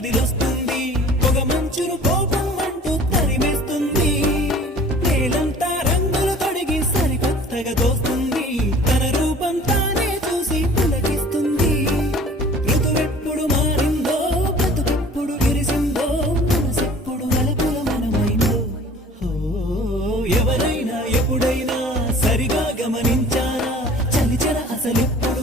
కదిలొస్తుంది పొగ మంచును కోపం అంటూ తరిమేస్తుంది నేలంతా రంగులు తొడిగి సరికొత్తగా దోస్తుంది తన రూపం తానే చూసి పులకిస్తుంది ఋతువెప్పుడు మారిందో బ్రతుకెప్పుడు విరిసిందో మనసెప్పుడు వలపుల మనమైందో ఎవరైనా ఎప్పుడైనా సరిగా గమనించారా చలిచల అసలెప్పుడు